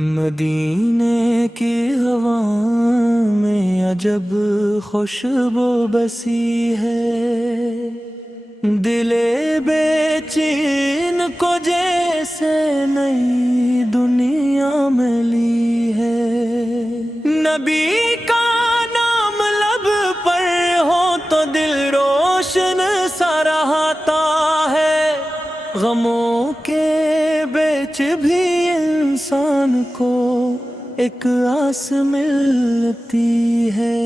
مدینے کی ہوا میں عجب خوشبو بسی ہے، دل بے چین کو جیسے نئی دنیا میں لی ہے۔ نبی کا نام لب پر ہو تو دل روشن سا رہتا ہے، غموں کے بیچ بھی انسان کو ایک آس ملتی ہے۔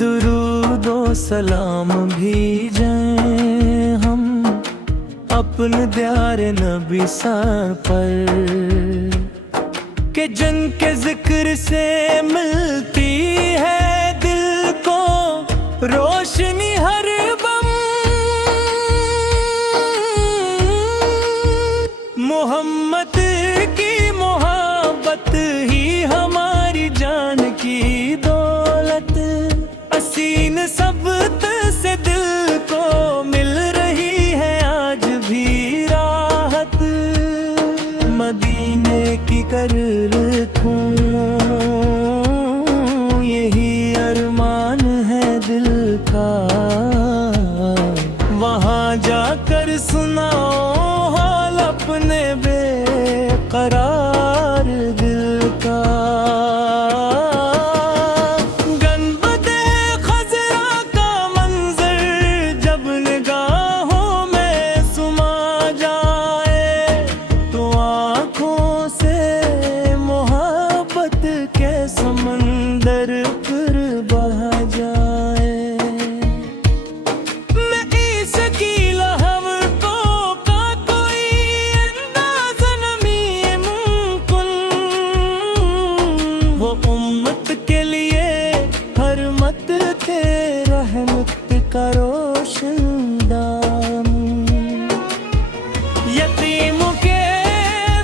درود و سلام بھیجیں ہم اپنے دیار نبی سر پر، کہ جن کے ذکر سے ملتی ہے دل کو روشنی ہر بم۔ محمد کی محبت ہی ہماری جان کی دولت، حسین سبت سے دل کو مل رہی ہے آج بھی راحت۔ مدینے کی کر لکھوں یہی ارمان ہے دل کا، وہاں جا کر سناؤ حال اپنے بے قرار دل کا۔ گنبد خضرا کا منظر جب نگاہوں میں سما جائے تو آنکھوں سے محبت کے سمندر پھر بہہ جائے۔ میں اس کی لہو کا کوئی انداز نہیں ممکن، وہ امت کے لیے ہر مت تھے رحمت کا روشن دام۔ یتیموں کے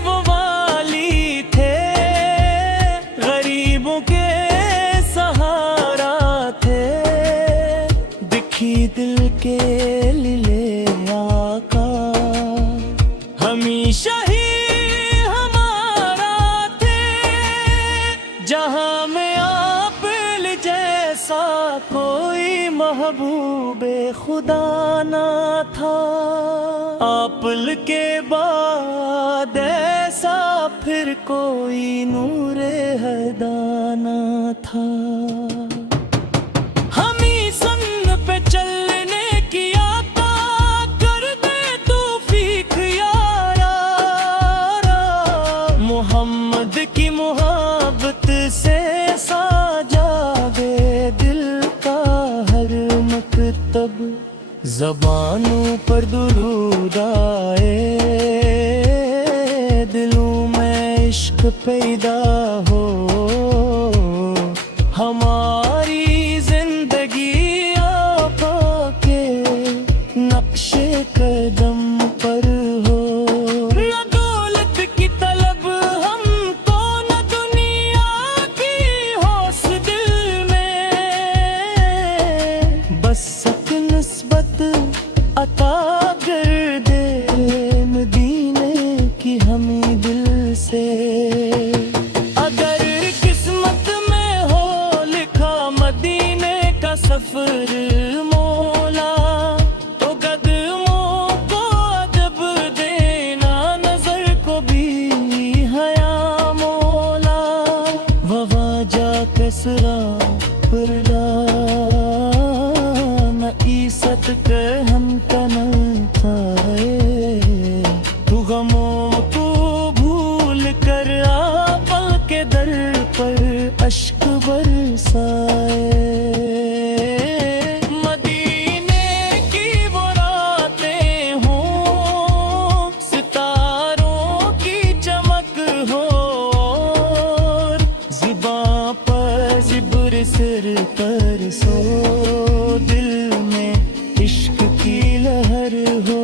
وہ والی تھے، غریبوں کے سہارا تھے، دکھی دل کے لیے آقا ہمیشہ ہی ہمارا تھے۔ جہاں میں آپ جیسا کوئی محبوب خدا نہ تھا، آپ کے بعد ایسا پھر کوئی نور ہدا نہ تھا۔ ہمیں سن پہ چلنے کی عطا کر دے توفیق یا یارا، محمد کی محبت سے ساجا دل کا ہر مکتب، زبانوں پر درود آئے، دلوں میں عشق پیدا ہو، ہماری زندگی آقا کے نقش قدم پر ہو۔ نہ دولت کی طلب ہم کو، نہ دنیا کی ہوس دل میں، بس سک نسبت عطا کر دے مدینے کی ہمیں دل سے۔ اگر قسمت میں ہو لکھا مدینے کا سفر مولا، تو قدموں کو ادب دینا، نظر کو بھی حیا مولا۔ وہاں جا کسرا پردا نہ عیست کے ہم تنم تھائے، تو غموں تو بھول کر آقا کے در پر اشک برسائے۔ مدینے کی وہ راتیں ہوں، ستاروں کی چمک ہو، زباں پر زبر سر پر سو، دل میں عشق کی لہر ہو۔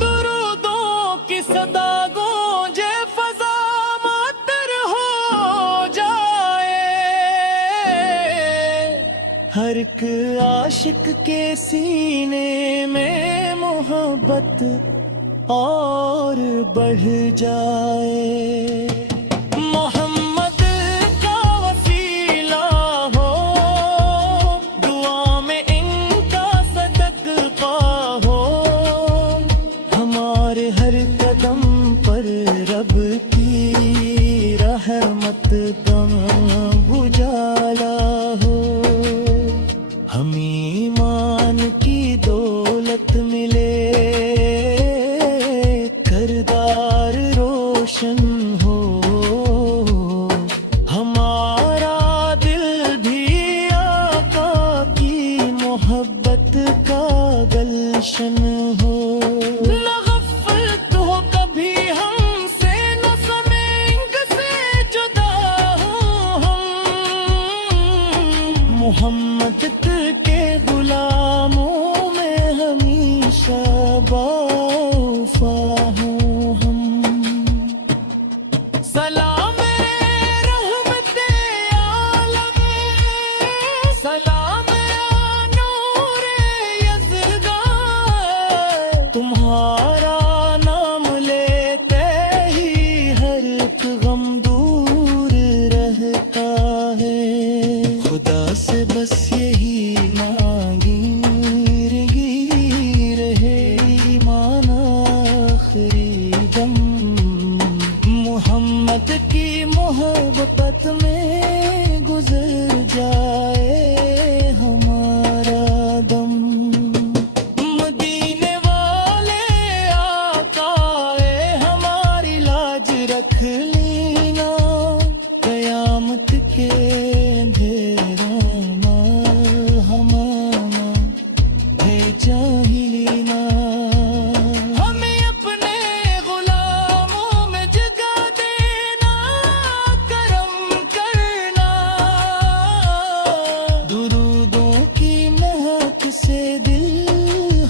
درودوں کی صدا گونجے فضا معطر ہو جائے، ہر ہر ایک عاشق کے سینے میں محبت اور بڑھ جائے. محمد کا وسیلہ ہو، دعا میں ان کا صدقہ ہو، ہمارے ہر قدم پر رب کی رحمت کا اجالا ہو. ہمیں ایمان کی دولت ملے، کردار روشن ہو، ہمارا دل بھی آقا کی محبت کا گلشن ہو. نہ غفلت ہو کبھی ہم سے، نہ سمنگ سے جدا ہوں ہم، محمد کے غلاموں میں ہمیشہ باوفا ہوں ہم. سلام رحمت عالم، سلام نور یزدان، تمہارا نام لیتے ہی ہر ایک غم دور رہتا ہے. خدا سے بس یہی مانگی رہے ایمان آخری دم، محمد کی محبت میں گزر جائے ہمارا دم. مدینے والے آقا ہماری لاج رکھ لینا، قیامت کے اندھیروں میں ہمارا بھیجا ہی لینا. ہمیں اپنے غلاموں میں جگہ دینا، کرم کرنا، درودوں کی مہک سے دل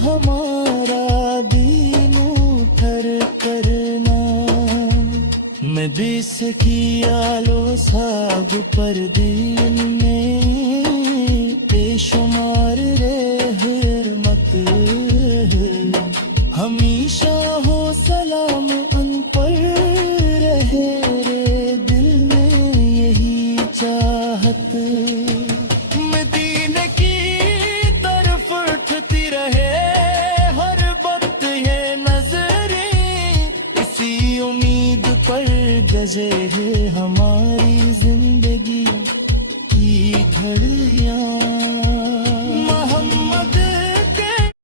ہمارا دین اٹھر کرنا. میں بیس کی آلو ساگ پر دین میں بے شمار رحمت، ہمیشہ ہو سلام ان پر رہے رے دل میں یہی چاہت. مدینے کی طرف اٹھتی رہے ہر وقت یہ نظریں، اسی امید پر گزے